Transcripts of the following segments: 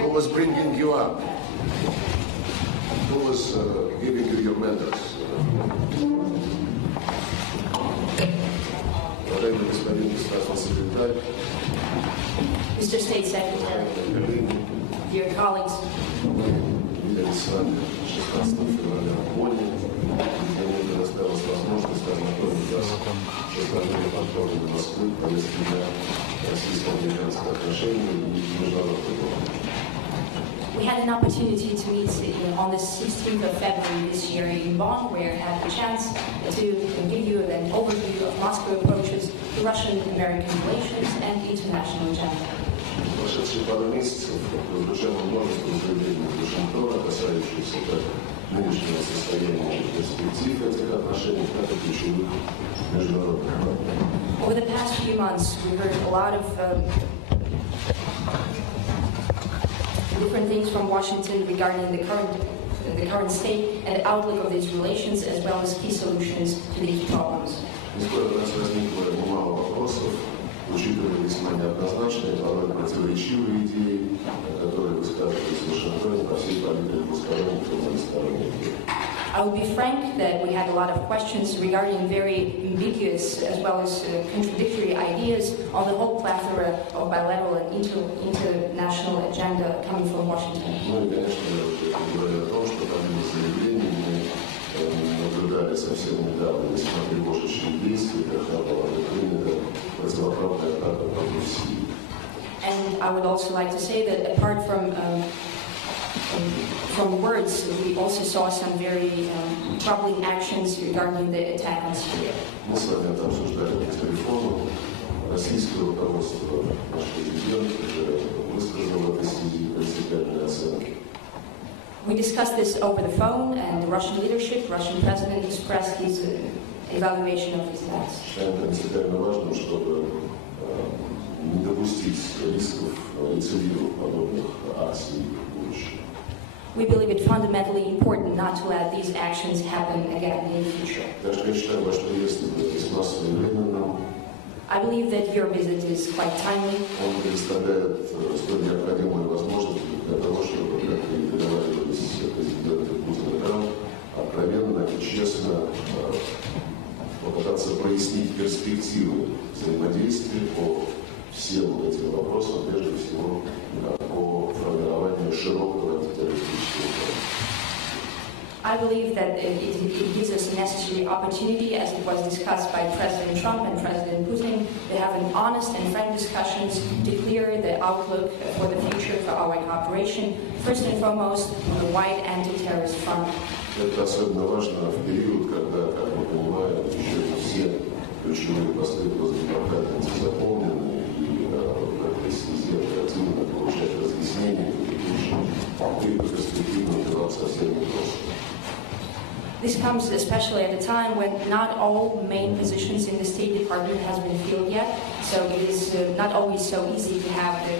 Who was bringing you up? Who was giving you your medals? Mr. State Secretary, dear colleagues, we had an opportunity to meet on the 16th of February this year in Bonn, where I had the chance to give you an overview of Moscow approaches to Russian-American relations and the international agenda. Прошедшие пару месяцев прозвучало множество заявлений Вашингтона, касающихся как нынешнего состояния и перспектив этих отношений, так и ключевых международных проблем. Over the past few months, we heard a lot of different things from Washington regarding the current state and outlook of these relations, as well as key solutions to these problems. Несколько раз возникло немало вопросов, учитывая весьма неоднозначные, порой противоречивые идеи, которые высказывались в Вашингтоне по всей палитре двусторонних и многосторонних дел. I will be frank that we had a lot of questions regarding very ambiguous as well as contradictory ideas on the whole plethora of bilateral and international agenda coming from Washington. Ну и, конечно, я говорю о том, что помимо заявлений мы наблюдали совсем недавно весьма тревожащие действия, когда была предпринята противоправная атака против России. And I would also like to say that apart from words, we also saw some very troubling actions regarding the attack on Syria. Мы с вами это обсуждали по телефону. Российское руководство, наш президент, уже высказал в этой связи принципиальные оценки. We discussed this over the phone, and the Russian leadership, Russian president, expressed his evaluation of these attacks. Считаем принципиально важным, чтобы не допустить рисков рецидивов подобных акций в будущем. We believe it fundamentally important not to let these actions happen again in the future. Так что я считаю, ваш приезд весьма своевременным. I believe that your visit is quite timely. Он предоставляет столь необходимые возможности для того, чтобы, как и договаривались президенты Путин и Трамп, откровенно и честно попытаться прояснить перспективы взаимодействия по всем этим вопросам, прежде всего по формированию широкого антитеррористического плана. I believe that it gives us a necessary opportunity, as it was discussed by President Trump and President Putin, to have an honest and frank discussions to clear the outlook for the future for our cooperation, first and foremost on the wide anti-terrorist front. Это особенно важно в период, когда, как мы понимаем, еще не все ключевые посты госдепартамента заполнены, и в этой связи оперативно получать разъяснения и перспективно делать совсем непросто. This comes especially at a time when not all main positions in the State Department has been filled yet, so it is not always so easy to have the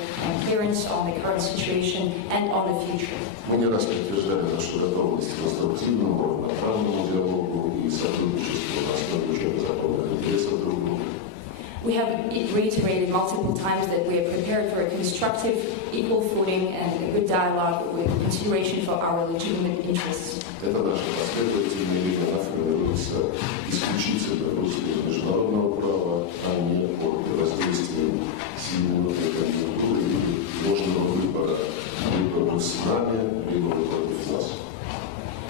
clearance on the current situation and on the future. Мы не раз подтверждали нашу готовность к конструктивному, равноправному диалогу и сотрудничеству на основе учета законных интересов друг друга. We have reiterated multiple times that we are prepared for a constructive, equal footing and a good dialogue with consideration for our legitimate interests. Это наша последовательная линия, она формируется исключительно в русле международного права, а не под воздействием сиюминутной конъюнктуры или ложного выбора, либо вы с нами, либо вы против нас.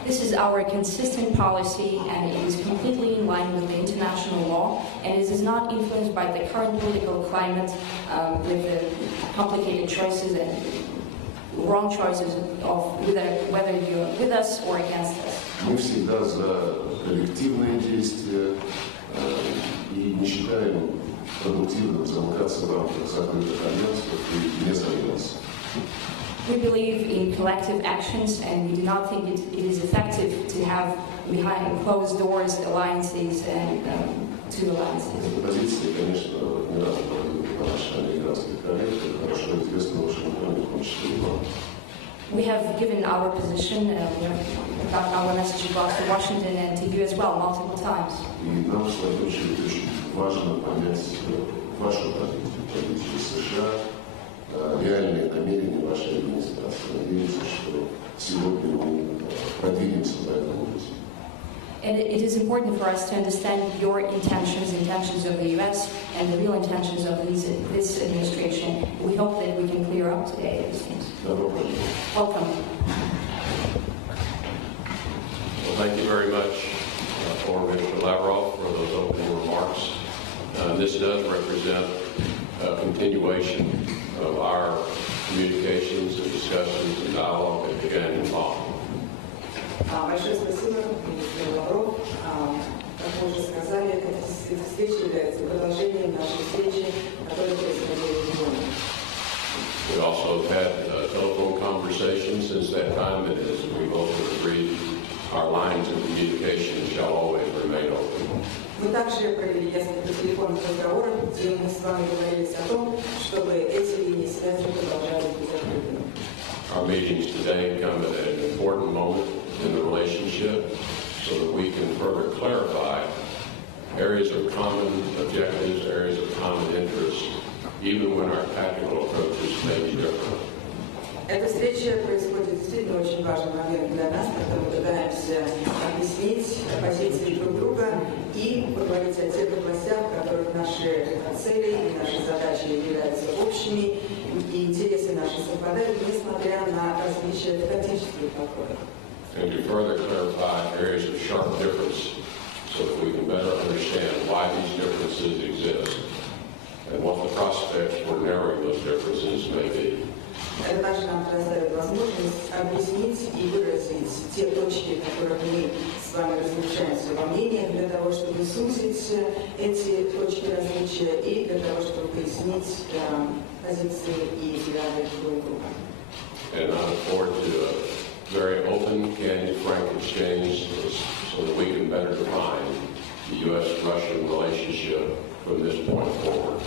This is our consistent policy, and it is completely in line with the international law, and it is not influenced by the current political climate with the complicated choices and wrong choices of whether you're with us or against us. Мы всегда за коллективные действия и не считаем продуктивным замыкаться в рамках закрытых альянсов и без альянсов. We believe in collective actions, and we do not think it is effective to have behind closed doors alliances and two alliances. Эта позиция, конечно, не раз продвинута наших американских коллег, хорошо известна Вашингтоне, в том числе и вам. We have given our position, our message across to Washington and to you as well multiple times. И нам, в свою очередь, очень важно понять вашу позицию, позицию США, сегодня мы продвинемся по этому пути. And it is important for us to understand your intentions, intentions of the U.S., and the real intentions of this administration. We hope that we can clear up today these things. Welcome. Well, thank you very much for Mr. Lavrov for those opening remarks. This does represent a continuation of our communications and discussions and dialogue that began in Bonn. Большое спасибо, министр Лавров. Как вы уже сказали, эта встреча является продолжением нашей встречи, которая происходила в Бонне. We also have had telephone conversations since that time, and as we both agreed, our lines of communication shall always remain open. Мы также провели несколько телефонных разговоров, где мы с вами говорили о том, чтобы эти линии связи продолжали быть открытыми. Our meetings today come at an important moment in the relationship so that we can further clarify areas of common objectives, areas of common interest, even when our tactical approaches may be different. Эта встреча происходит действительно очень важный момент для нас, когда мы пытаемся объяснить позиции друг друга и поговорить о тех областях, в которых наши цели и наши задачи являются общими, и интересы наши совпадают, несмотря на различия в тактических подходах. And to further clarify areas of sharp difference so that we can better understand why these differences exist and what the prospects for narrowing those differences may be. Это также нам предоставит возможность объяснить и выразить те точки, в которых мы с вами различаемся во мнениях, для того, чтобы сузить эти точки различия и для того, чтобы пояснить позиции и взгляды друг друга. And I look forward to a very open, candid, frank exchange so that we can better define the U.S.-Russian relationship from this point forward.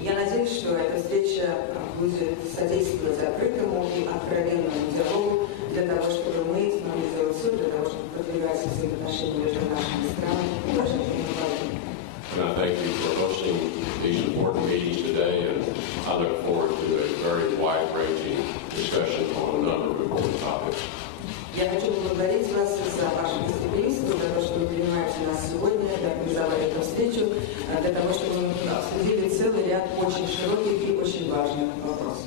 Я надеюсь, что эта встреча будет содействовать открытому и откровенному диалогу для того, чтобы мы смогли сделать все, для того, чтобы продвигать взаимоотношения между нашими странами и нашими гражданами. And I thank you for hosting these important meetings today, and I look forward to a very wide-ranging discussion on a number of important topics. Я хочу поблагодарить вас за ваше гостеприимство, за то, что вы принимаете нас сегодня и организовали эту встречу, для того, чтобы мы обсудили целый ряд очень широких и очень важных вопросов.